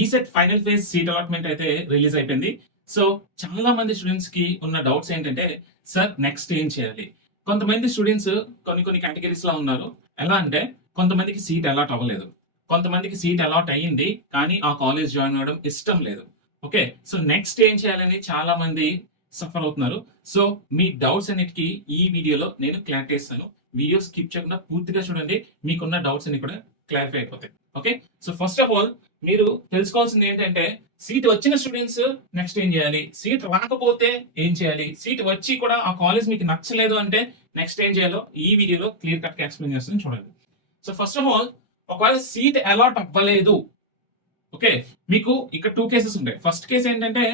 ECET final phase seat allotment అయితే release అయిపోయింది. So చాలా మంది స్టూడెంట్స్ కి ఉన్న డౌట్స్ ఏంటంటే, సార్ నెక్స్ట్ ఏం చేయాలి? కొంతమంది స్టూడెంట్స్ కొన్ని కొన్ని కేటగిరీస్ లో ఉన్నారు. ఎలా అంటే కొంతమందికి సీట్ అలాట్ అవ్వలేదు, కొంతమందికి సీట్ అలాట్ అయ్యింది కానీ ఆ కాలేజ్ జాయిన్ అవ్వడం ఇష్టం లేదు. ఓకే, సో నెక్స్ట్ ఏం చేయాలని చాలా మంది సఫర్ అవుతున్నారు. సో మీ డౌట్స్ అన్నిటికీ ఈ వీడియోలో నేను క్లారిటీ ఇస్తాను. వీడియో స్కిప్ చేయకుండా పూర్తిగా చూడండి, మీకున్న డౌట్స్ అన్ని కూడా క్లారిఫై అయిపోతాయి. Okay, so first of all మీరు తెలుసుకోవాల్సింది ఏంటంటే, సీట్ వచ్చిన స్టూడెంట్స్ నెక్స్ట్ ఏం చేయాలి, సీట్ రాకపోతే ఏం చేయాలి, సీట్ వచ్చి కూడా ఆ కాలేజ్ మీకు నచ్చలేదు అంటే నెక్స్ట్ ఏం చేయాలో ఈ వీడియోలో క్లియర్ కట్ గా ఎక్స్ప్లెయిన్ చేస్తాను, చూడండి. సో ఫస్ట్ ఆఫ్ ఆల్, ఒకవేళ సీట్ అలాట్ అవ్వలేదు, ఓకే, మీకు ఇక్కడ 2 కేసెస్ ఉంటాయి. ఫస్ట్ కేసు ఏంటంటే,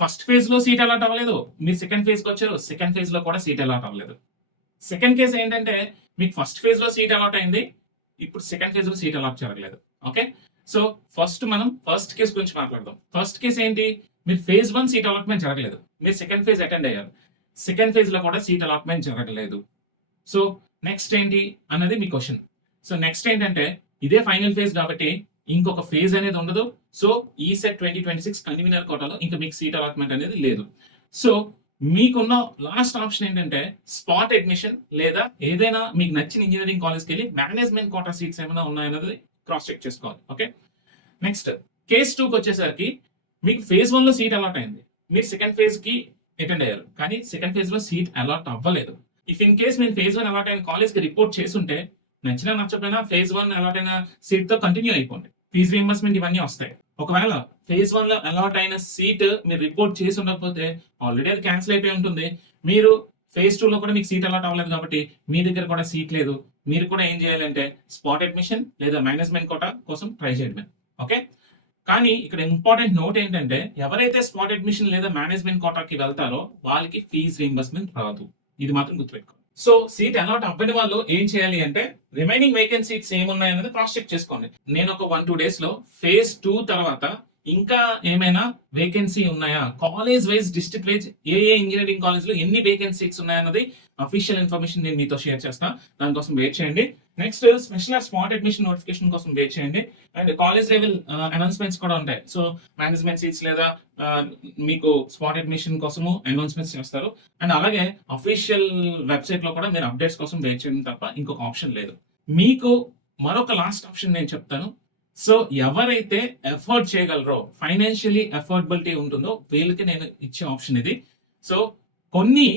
ఫస్ట్ ఫేజ్ లో సీట్ అలాట్ అవ్వలేదు, మీరు సెకండ్ ఫేజ్ కి వచ్చారు, సెకండ్ ఫేజ్ లో కూడా సీట్ అలాట్ అవ్వలేదు. సెకండ్ కేసు ఏంటంటే, మీకు ఫస్ట్ ఫేజ్ లో సీట్ అలాట్ అయింది, ఇప్పుడు సెకండ్ ఫేజ్ లో సీట్ అలాట్ జరగలేదు. ఓకే, సో ఫస్ట్ మనం ఫస్ట్ కేసు గురించి మాట్లాడదాం. ఫస్ట్ కేసు ఏంటి, మీరు ఫేజ్ 1 సీట్ అలాట్మెంట్ జరగలేదు, మీరు సెకండ్ ఫేజ్ అటెండ్ అయ్యారు, సెకండ్ ఫేజ్ లో కూడా సీట్ అలాట్మెంట్ జరగలేదు. సో నెక్స్ట్ ఏంటి అన్నది మీ క్వశ్చన్. సో నెక్స్ట్ ఏంటంటే, ఇదే ఫైనల్ ఫేజ్ కాబట్టి ఇంకొక ఫేజ్ అనేది ఉండదు. సో ఈసెట్ 2026 కన్వీనర్ కోటాలో ఇంకా మీకు సీట్ అలాట్మెంట్ అనేది లేదు. సో మీకున్న లాస్ట్ ఆప్షన్ ఏంటంటే, స్పాట్ అడ్మిషన్ లేదా ఏదైనా మీకు నచ్చిన ఇంజనీరింగ్ కాలేజ్కి వెళ్ళి మేనేజ్మెంట్ కోటా సీట్స్ ఏమైనా ఉన్నాయన్నది క్రాస్ చెక్ చేసుకోవాలి. ఓకే, నెక్స్ట్ కేస్ 2కి వచ్చేసరికి, మీకు ఫేజ్ 1 లో సీట్ అలాట్ అయింది, మీరు సెకండ్ ఫేజ్ కి అటెండ్ అయ్యారు కానీ సెకండ్ ఫేజ్ లో సీట్ అలాట్ అవ్వలేదు. ఇఫ్ ఇన్ కేస్ మీరు ఫేజ్ 1 అలాట్ అయిన కాలేజ్ కి రిపోర్ట్ చేస్తుంటే, నచ్చినా నచ్చకపోయినా ఫేజ్ 1 అలాట్ అయిన సీట్ తో కంటిన్యూ అయిపోండి, ఫీజు రీయింబర్స్మెంట్ ఇవన్నీ వస్తాయి. ఒకవేళ ఫేజ్ 1 లో అలాట్ అయిన సీట్ మీరు రిపోర్ట్ చేసి ఉండకపోతే ఆల్రెడీ అది క్యాన్సిల్ అయిపోయి ఉంటుంది. మీరు ఫేజ్ 2 లో కూడా మీకు సీట్ అలాట్ అవ్వలేదు కాబట్టి మీ దగ్గర కూడా సీట్ లేదు. మీరు కూడా ఏం చేయాలంటే స్పాట్ అడ్మిషన్ లేదా మేనేజ్మెంట్ కోటా కోసం ట్రై చేయడమే. ఓకే, కానీ ఇక్కడ ఇంపార్టెంట్ నోట్ ఏంటంటే, ఎవరైతే స్పాట్ అడ్మిషన్ లేదా మేనేజ్మెంట్ కోటాకి వెళ్తారో వాళ్ళకి ఫీజు రీయింబర్స్మెంట్ రాదు, ఇది మాత్రం గుర్తుపెట్టుకోండి. సో సీట్ అలాట్ అవ్వని వాళ్ళు ఏం చేయాలి అంటే, రిమైనింగ్ వేకెన్సీ సీట్స్ ఏమున్నాయనేది క్రాస్ చెక్ చేసుకోండి. నేను ఒక 1-2 డేస్ లో ఫేజ్ 2 తర్వాత ఇంకా ఏమైనా వేకెన్సీ ఉన్నాయా, కాలేజ్ వైజ్ డిస్ట్రిక్ట్ వైజ్ ఏ ఇంజనీరింగ్ కాలేజ్ లో ఎన్ని వేకెన్సీ సీట్స్ ఉన్నాయన్నది అఫీషియల్ ఇన్ఫర్మేషన్ నేను మీతో షేర్ చేస్తాను. దానికోసం వెయిట్ చేయండి. Next special spot admission notification కోసం వెయిట్ చేయండి. అండ్ కాలేజ్ లెవెల్ అనౌన్స్మెంట్స్ కూడా ఉంటాయి. సో మేనేజ్మెంట్ సీట్స్ లేదా మీకు స్పాట్ అడ్మిషన్ కోసము అనౌన్స్మెంట్స్ చేస్తారు. అండ్ అలాగే అఫీషియల్ వెబ్సైట్ లో కూడా మీరు అప్డేట్స్ కోసం వెయిట్ చేయడం తప్ప ఇంకొక ఆప్షన్ లేదు. మీకు మరొక లాస్ట్ ఆప్షన్ నేను చెప్తాను. సో ఎవరైతే ఎఫోర్డ్ చేయగలరో, ఫైనాన్షియలీ ఎఫోర్డబిలిటీ ఉంటుందో వీళ్ళకి నేను ఇచ్చే ఆప్షన్ ఇది. సో కొన్ని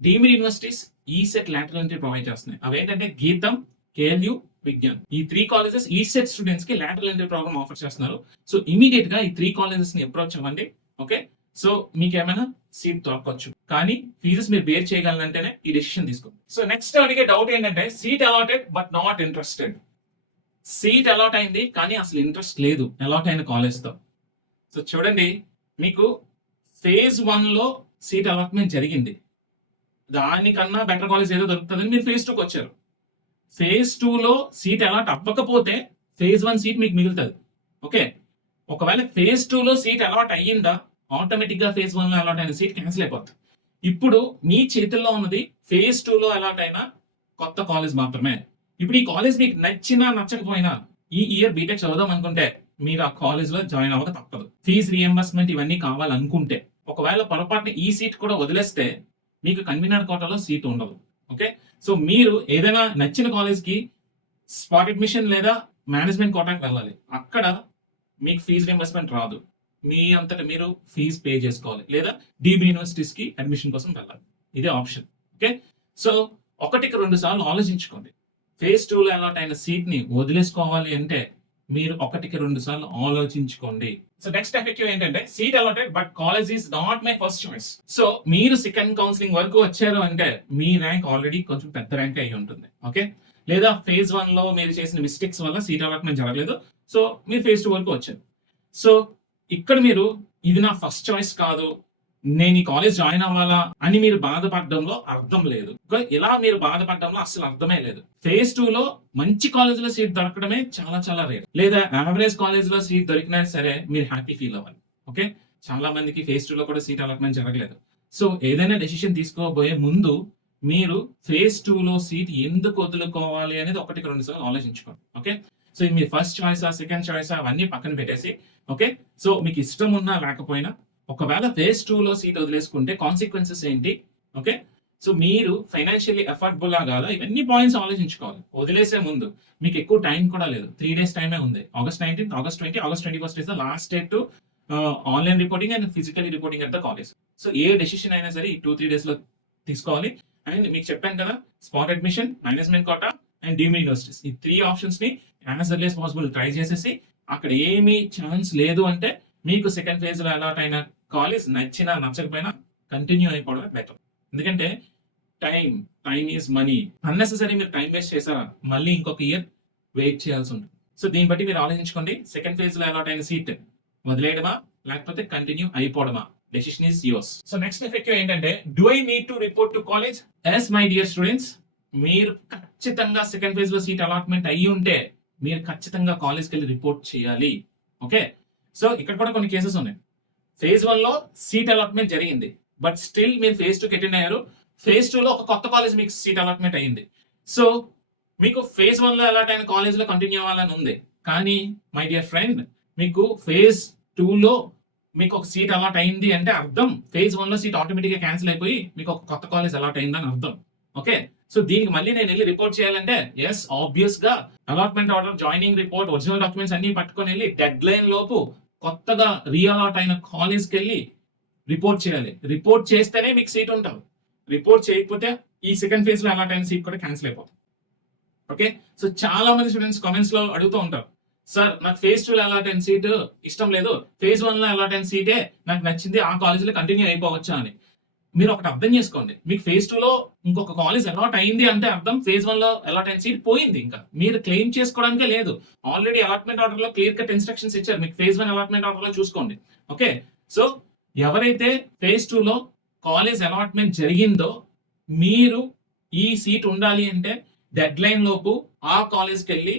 deemed universities ECET lateral entry provide చేస్తున్నాయి. అవేంటంటే గీతం, కేఎల్యు, విజ్ఞాన్. ఈ 3 కాలేజెస్ ఈసెట్ స్టూడెంట్స్ కి లాటరల్ ఎంట్రీ ప్రోగ్రామ్ ఆఫర్ చేస్తున్నారు. సో ఇమీడియట్ గా ఈ 3 కాలేజెస్ ని అప్రోచ్ అవ్వండి. ఓకే, సో మీకు ఏమైనా సీట్ దొరకవచ్చు, కానీ ఫీజెస్ మీరు బేర్ చేయగలనంటేనే ఈ డెసిషన్ తీసుకోండి. సో నెక్స్ట్ అడిగే డౌట్ ఏంటంటే, seat allotted but not interested. Seat allot అయింది కానీ అసలు ఇంట్రెస్ట్ లేదు అలాట్ అయిన కాలేజ్ తో. సో చూడండి, మీకు ఫేజ్ 1 లో సీట్ అలాట్మెంట్ జరిగింది, దానికన్నా బెటర్ కాలేజ్ ఏదో దొరుకుతుందని మీరు ఫేజ్ 2కి వచ్చారు. ఫేజ్ 2 లో సీట్ అలాట్ అవ్వకపోతే ఫేజ్ 1 సీట్ మీకు మిగులుతుంది. ఓకే, ఒకవేళ ఫేజ్ 2 లో సీట్ అలాట్ అయ్యిందా, ఆటోమేటిక్ గా ఫేజ్ 1 లో అలాట్ అయిన సీట్ క్యాన్సిల్ అయిపోతుంది. ఇప్పుడు మీ చేతుల్లో ఉన్నది ఫేజ్ 2 లో అలాట్ అయిన కొత్త కాలేజ్ మాత్రమే. ఇప్పుడు ఈ కాలేజ్ మీకు నచ్చినా నచ్చకపోయినా ఈ ఇయర్ బీటెక్ చదువుదాం అనుకుంటే మీరు ఆ కాలేజ్ లో జాయిన్ అవ్వక తప్పదు. ఫీజు రీఎంబర్స్మెంట్ ఇవన్నీ కావాలనుకుంటే, ఒకవేళ పొరపాటున ఈ సీట్ కూడా వదిలేస్తే మీకు కన్వీనర్ కోటాలో సీట్ ఉండదు. ఓకే, సో మీరు ఏదైనా నచ్చిన కాలేజ్ కి స్పాట్ అడ్మిషన్ లేదా మేనేజ్మెంట్ కోటాకి వెళ్ళాలి. అక్కడ మీకు ఫీజు రీఎంబర్స్మెంట్ రాదు, మీ అంతటా మీరు ఫీజు పే చేసుకోవాలి, లేదా డీబీ యూనివర్సిటీస్ కి అడ్మిషన్ కోసం వెళ్ళాలి. ఇదే ఆప్షన్. ఓకే, సో 1-2 సార్లు ఆలోచించుకోండి. ఫేజ్ 2 లో అలాట్ అయిన సీట్ ని వదిలేసుకోవాలి అంటే మీరు 1-2 సార్లు ఆలోచించుకోండి. సో నెక్స్ట్ ఎఫెక్టివ్ ఏంటంటే, seat allotted but college is not my first choice. So మీరు సెకండ్ కౌన్సిలింగ్ వరకు వచ్చారు అంటే మీ ర్యాంక్ ఆల్రెడీ కొంచెం పెద్ద ర్యాంక్ అయి ఉంటుంది. ఓకే, లేదా ఫేజ్ 1 లో మీరు చేసిన మిస్టేక్స్ వల్ల సీట్ అలాట్మెంట్ జరగలేదు, సో మీరు ఫేజ్ 2 వరకు వచ్చారు. సో ఇక్కడ మీరు ఇది నా ఫస్ట్ చాయిస్ కాదు, నేను ఈ కాలేజ్ జాయిన్ అవ్వాలా అని మీరు బాధపడడంలో అర్థం లేదు. ఇలా మీరు బాధపడడంలో అసలు అర్థమే లేదు. ఫేజ్ 2 లో మంచి కాలేజ్ లో సీట్ దొరకడమే చాలా చాలా రేర్, లేదా యావరేజ్ కాలేజ్ లో సీట్ దొరికినా సరే మీరు హ్యాపీ ఫీల్ అవ్వాలి. ఓకే, చాలా మందికి ఫేజ్ 2 లో కూడా సీట్ అలాట్మెంట్ జరగలేదు. సో ఏదైనా డెసిషన్ తీసుకోబోయే ముందు మీరు ఫేజ్ 2 లో సీట్ ఎందుకు వదులుకోవాలి అనేది 1-2 సార్లు ఆలోచించుకోండి. ఓకే, సో ఇది మీ ఫస్ట్ చాయిసా, సెకండ్ చాయిసా అవన్నీ పక్కన పెట్టేసి ఓకే. సో మీకు ఇష్టం ఉన్నా లేకపోయినా ఒకవేళ ఫేజ్ 2లో సీట్ వదిలేసుకుంటే కాన్సిక్వెన్సెస్ ఏంటి? ఓకే. సో మీరు ఫైనాన్షియల్లీ ఎఫర్టబుల్ కాదా? ఇవన్నీ పాయింట్స్ ఆలోచించుకోవాలి. వదిలేసే ముందు మీకు ఎక్కువ టైం కూడా లేదు. 3 డేస్ టైమే ఉంది. August 19, August 20, August 21 is the last date to online reporting and physically reporting at the college. So A decision అయినా సరే ఈ 2, 3 డేస్‌లో తీసుకోవాలి. అండ్ మీకు చెప్పాను కదా! Spot admission, management quota and deemed universities. ఈ 3 ఆప్షన్స్‌ని as early as possible try చేసేసి అక్కడ ఏమీ ఛాన్స్ లేదు అంటే మీకు సెకండ్ ఫేజ్‌లో అలాట్ అయిన కాలేజ్ నచ్చినా నచ్చకపోయినా కంటిన్యూ అయిపోవడమే బెటర్. ఎందుకంటే టైమ్ ఈజ్ మనీ. అన్నెసెసరీ మీరు టైం వేస్ట్ చేసారా మళ్ళీ ఇంకొక ఇయర్ వెయిట్ చేయాల్సి ఉంటుంది. సో దీన్ని బట్టి మీరు ఆలోచించుకోండి. సెకండ్ ఫేజ్ లో అలాట్ అయిన సీట్ వదిలేయడమా లేకపోతే కంటిన్యూ అయిపోవడమా? Decision is yours. So next effective ఏంటంటే, do I need to report to college? Yes my dear students, మీరు ఖచ్చితంగా సెకండ్ ఫేజ్ లో సీట్ అలాట్మెంట్ అయ్యి ఉంటే మీరు ఖచ్చితంగా కాలేజ్కి వెళ్ళి రిపోర్ట్ చేయాలి. ఓకే. సో ఇక్కడ కూడా కొన్ని కేసెస్ ఉన్నాయి. ఫేజ్ 1 లో సీట్ అలాట్మెంట్ జరిగింది, బట్ స్టిల్ మీరు ఫేజ్ 2 కి అటెండ్ అయ్యారు. ఫేజ్ 2 లో ఒక కొత్త కాలేజ్ మీకు సీట్ అలాట్మెంట్ అయ్యింది. సో మీకు ఫేజ్ 1 లో అలాట్ అయిన కాలేజ్ లో కంటిన్యూ అవ్వాలని ఉంది. కానీ మై డియర్ ఫ్రెండ్, మీకు ఫేజ్ 2 లో మీకు ఒక సీట్ అలాట్ అయింది అంటే అర్థం ఫేజ్ 1 లో సీట్ ఆటోమేటిక్ గా క్యాన్సిల్ అయిపోయి మీకు ఒక కొత్త కాలేజ్ అలాట్ అయిందని అర్థం. ఓకే. సో దీనికి మళ్ళీ నేను వెళ్ళి రిపోర్ట్ చేయాలంటే ఎస్ ఆబ్వియస్ గా allotment order, joining report, original documents అన్ని పట్టుకొని వెళ్ళి డెడ్ లైన్ లోపు కొత్తగా రీఅలాట్ అయిన కాలేజ్కి వెళ్ళి రిపోర్ట్ చేయాలి. రిపోర్ట్ చేస్తేనే మీకు సీట్ ఉంటుంది. రిపోర్ట్ చేయకపోతే ఈ సెకండ్ ఫేజ్ లో అలాట్ అయిన సీట్ కూడా క్యాన్సిల్ అయిపోతుంది. ఓకే. సో చాలా మంది స్టూడెంట్స్ కామెంట్స్ లో అడుగుతూ ఉంటారు, సార్ నాకు ఫేజ్ 2 లో అలాట్ అయిన సీట్ ఇష్టం లేదు, ఫేజ్ 1 లో అలాట్ అయిన సీటే నాకు నచ్చింది, ఆ కాలేజీలో కంటిన్యూ అయిపోవచ్చా అని. మీరు ఒకటి అర్థం చేసుకోండి, మీకు ఫేజ్ 2 లో ఇంకొక కాలేజ్ అలాట్ అయింది అంటే అర్థం ఫేజ్ 1 లో అలాట్ అయిన సీట్ పోయింది. ఇంకా మీరు క్లెయిమ్ చేసుకోవడానికే లేదు. ఆల్రెడీ అలాట్మెంట్ ఆర్డర్ లో క్లియర్ కట్ ఇన్స్ట్రక్షన్స్ ఇచ్చారు. మీకు ఫేజ్ 1 అలాట్మెంట్ ఆర్డర్ లో చూసుకోండి. ఓకే. సో ఎవరైతే ఫేజ్ 2 లో కాలేజ్ అలాట్మెంట్ జరిగిందో మీరు ఈ సీట్ ఉండాలి అంటే డెడ్ లైన్ లోపు ఆ కాలేజ్కి వెళ్ళి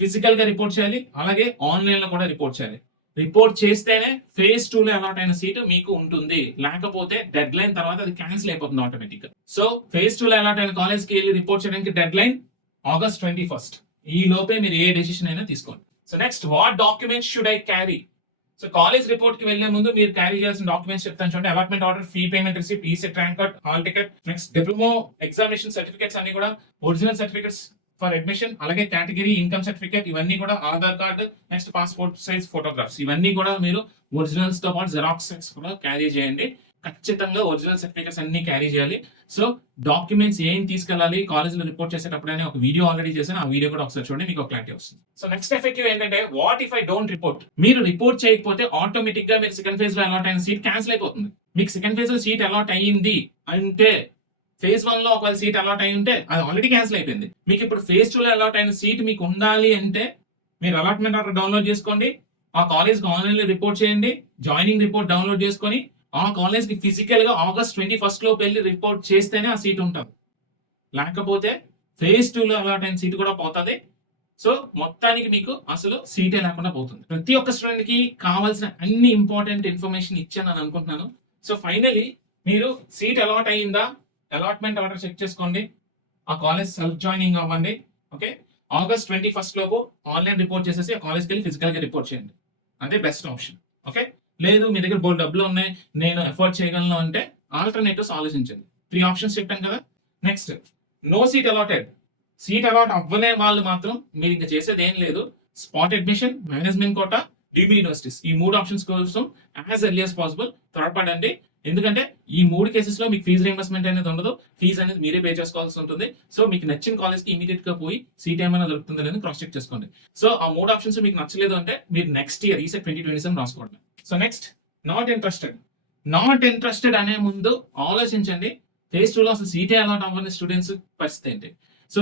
ఫిజికల్ గా రిపోర్ట్ చేయాలి, అలాగే ఆన్లైన్ లో కూడా రిపోర్ట్ చేయాలి. రిపోర్ట్ చేస్తేనే ఫేజ్ 2 లో అలాట్ అయిన సీటు మీకు ఉంటుంది. లేకపోతే డెడ్ లైన్ తర్వాత అది క్యాన్సిల్ అయిపోతుంది ఆటోమేటిక్ గా. సో ఫేజ్ 2 లో అలాట్ అయిన కాలేజ్ కి వెళ్ళి రిపోర్ట్ చేయడానికి డెడ్ లైన్ ఆగస్ట్ 21. ఈ లోపే మీరు ఏ డెసిషన్ అయినా తీసుకోండి. So next, what documents should I carry? So college report కి వెళ్లే ముందు మీరు క్యారీ చేయాల్సిన డాక్యుమెంట్స్ చెప్తాను చూడండి. Allotment order, fee payment receipt, ECET rank card, hall ticket, next diploma examination certificates అన్ని కూడా, ఒరిజినల్ సర్టిఫికేట్స్ ఫర్ అడ్మిషన్, అలాగే కేటగిరీ, ఇన్కమ్ సర్టిఫికేట్, ఇవన్నీ కూడా, Aadhaar card, next passport size photographs, ఇవన్నీ కూడా మీరు ఒరిజినల్స్ తో పాటు జెరాక్స్ కూడా క్యారీ చేయండి. ఖచ్చితంగా ఒరిజినల్ సర్టిఫికేట్స్ అన్ని క్యారీ చేయాలి. సో డాక్యుమెంట్స్ ఏం తీసుకెళ్ళాలి కాలేజ్ లో రిపోర్ట్ చేసేటప్పుడు అని ఒక వీడియో ఆల్రెడీ చేశాను. ఆ వీడియో కూడా ఒకసారి చూడండి, మీకు క్లారిటీ వస్తుంది. సో నెక్స్ట్ ఎఫెక్టివ్ ఏంటంటే, what if I don't report? మీరు రిపోర్ట్ చేయకపోతే ఆటోమేటిక్ గా మీరు సెకండ్ ఫేజ్ లో అలాట్ అయిన సీట్ క్యాన్సిల్ అయిపోతుంది. మీకు సెకండ్ ఫేజ్ లో సీట్ అలాట్ అయ్యింది అంటే ఫేజ్ 1 లో ఒకవేళ సీట్ అలాట్ అయి ఉంటే అది ఆల్రెడీ క్యాన్సిల్ అయిపోయింది. మీకు ఇప్పుడు ఫేజ్ 2 లో అలాట్ అయిన సీట్ మీకు ఉండాలి అంటే మీరు అలాట్మెంట్ ఆర్డర్ డౌన్లోడ్ చేసుకోండి, ఆ కాలేజ్ కి ఆన్లైన్ లో రిపోర్ట్ చేయండి, జాయినింగ్ రిపోర్ట్ డౌన్లోడ్ చేసుకొని ఆ కాలేజ్ కి ఫిజికల్ గా ఆగస్ట్ 21 లోపు వెళ్ళి రిపోర్ట్ చేస్తేనే ఆ సీట్ ఉంటుంది. లేకపోతే ఫేజ్ 2 లో అలాట్ అయిన సీట్ కూడా పోతుంది. సో మొత్తానికి మీకు అసలు సీటే లేకుండా పోతుంది. ప్రతి ఒక్క స్టూడెంట్ కి కావాల్సిన అన్ని ఇంపార్టెంట్ ఇన్ఫర్మేషన్ ఇచ్చాను అని అనుకుంటున్నాను. సో ఫైనలీ మీరు సీట్ అలాట్ అయ్యిందా, అలాట్మెంట్ ఆర్డర్ చెక్ చేసుకోండి, ఆ కాలేజ్ సెల్ఫ్ జాయినింగ్ అవ్వండి. ఓకే. ఆగస్ట్ 21 లోపు ఆన్లైన్ రిపోర్ట్ చేసేసి ఆ కాలేజ్కి వెళ్ళి ఫిజికల్ గా రిపోర్ట్ చేయండి. అదే బెస్ట్ ఆప్షన్. ఓకే. లేదు మీ దగ్గర బోల్డ్ డబ్బులు ఉన్నాయి, నేను ఎఫోర్డ్ చేయగలను అంటే ఆల్టర్నేటివ్స్ ఆలోచించండి. 3 ఆప్షన్స్ చెప్పాను కదా. Next, no seat allotted. Seat allot అవ్వలే వాళ్ళు మాత్రం మీరు ఇంకా చేసేది ఏం లేదు. Spot admission, management quota, deemed universities, ఈ 3 ఆప్షన్స్ కోసం యాజ్ ఎర్లీ యాజ్ పాసిబుల్ త్వరపడండి. ఎందుకంటే ఈ 3 కేసెస్ లో మీకు ఫీజు రీయింబర్స్మెంట్ అనేది ఉండదు. ఫీజు అనేది మీరే పే చేసుకోవాల్సి ఉంటుంది. సో మీకు నచ్చిన కాలేజ్ కి ఇమీడియట్ గా పోయి సీట్ ఏమైనా దొరుకుతుందో లేదని క్రాస్ చెక్ చేసుకోండి. సో ఆ 3 ఆప్షన్స్ మీకు నచ్చలేదు అంటే మీరు నెక్స్ట్ ఇయర్ ఈసెట్ 2027 రాసుకోండి. So next, not interested. Not interested అనే ముందు ఆలోచించండి, ఫేజ్ 2 లో అసలు సీటే అలాట్ అవ్వని స్టూడెంట్స్ పరిస్థితి ఏంటి. సో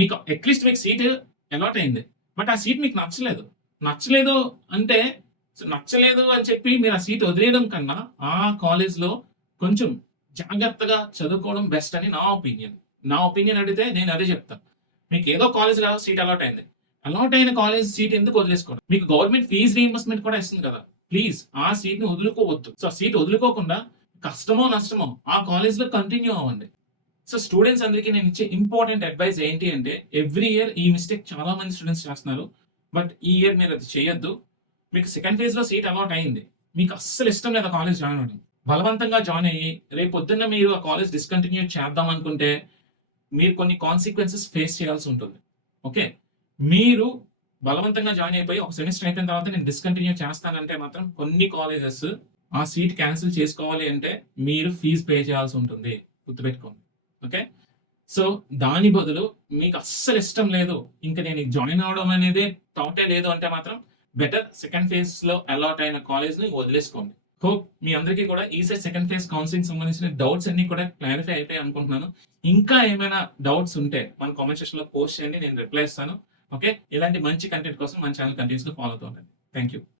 మీకు అట్లీస్ట్ మీకు సీట్ అలాట్ అయింది, బట్ ఆ సీట్ మీకు నచ్చలేదు. నచ్చలేదు అంటే నచ్చలేదు అని చెప్పి మీరు ఆ సీట్ వదిలేయడం కన్నా ఆ కాలేజ్ లో కొంచెం జాగ్రత్తగా చదువుకోవడం బెస్ట్ అని నా ఒపీనియన్. నా ఒపీనియన్ అడిగితే నేను అదే చెప్తాను. మీకు ఏదో కాలేజ్ లో సీట్ అలాట్ అయింది, అలాట్ అయిన కాలేజ్ సీట్ ఎందుకు వదిలేసుకోవడం? మీకు గవర్నమెంట్ ఫీజు రీయింబర్స్మెంట్ కూడా ఇస్తుంది కదా, ప్లీజ్ ఆ సీట్ ని వదులుకోవద్దు. సో ఆ సీట్ వదులుకోకుండా కష్టమో నష్టమో ఆ కాలేజ్ లో కంటిన్యూ అవ్వండి. సో స్టూడెంట్స్ అందరికీ నేను ఇచ్చే ఇంపార్టెంట్ అడ్వైస్ ఏంటి అంటే, ఎవ్రీ ఇయర్ ఈ మిస్టేక్ చాలా మంది స్టూడెంట్స్ చేస్తున్నారు, బట్ ఈ ఇయర్ మీరు అది చేయొద్దు. మీకు సెకండ్ ఫేజ్ లో సీట్ అలాట్ అయింది, మీకు అస్సలు ఇష్టం లేదు ఆ కాలేజ్ జాయిన్ అవ్వడం, బలవంతంగా జాయిన్ అయ్యి రేపు పొద్దున్న మీరు ఆ కాలేజ్ డిస్కంటిన్యూ చేద్దాం అనుకుంటే మీరు కొన్ని కాన్సిక్వెన్సెస్ ఫేస్ చేయాల్సి ఉంటుంది. ఓకే, మీరు బలవంతంగా జాయిన్ అయిపోయి ఒక సెమిస్టర్ అయిపోయిన తర్వాత నేను డిస్కంటిన్యూ చేస్తానంటే మాత్రం కొన్ని కాలేజెస్ ఆ సీట్ క్యాన్సిల్ చేసుకోవాలి అంటే మీరు ఫీజు పే చేయాల్సి ఉంటుంది, గుర్తుపెట్టుకోండి. ఓకే, సో దాని బదులు మీకు అస్సలు ఇష్టం లేదు, ఇంకా నేను జాయిన్ అవడం అనేది థాటే లేదు అంటే మాత్రం బెటర్ సెకండ్ ఫేజ్ లో అలాట్ అయిన కాలేజ్ ని వదిలేసుకోండి. హోప్ మీ అందరికీ కూడా ఈసారి సెకండ్ ఫేజ్ కౌన్సిలింగ్ సంబంధించిన డౌట్స్ అన్ని కూడా క్లారిఫై అయిపోయి అనుకుంటున్నాను. ఇంకా ఏమైనా డౌట్స్ ఉంటే మన కామెంట్ సెక్షన్ లో పోస్ట్ చేయండి, నేను రిప్లై ఇస్తాను. ఓకే, ఇలాంటి మంచి కంటెంట్ కోసం మన ఛానల్ కంటిన్యూస్ గా ఫాలో అవుతూ ఉండండి. Thank you.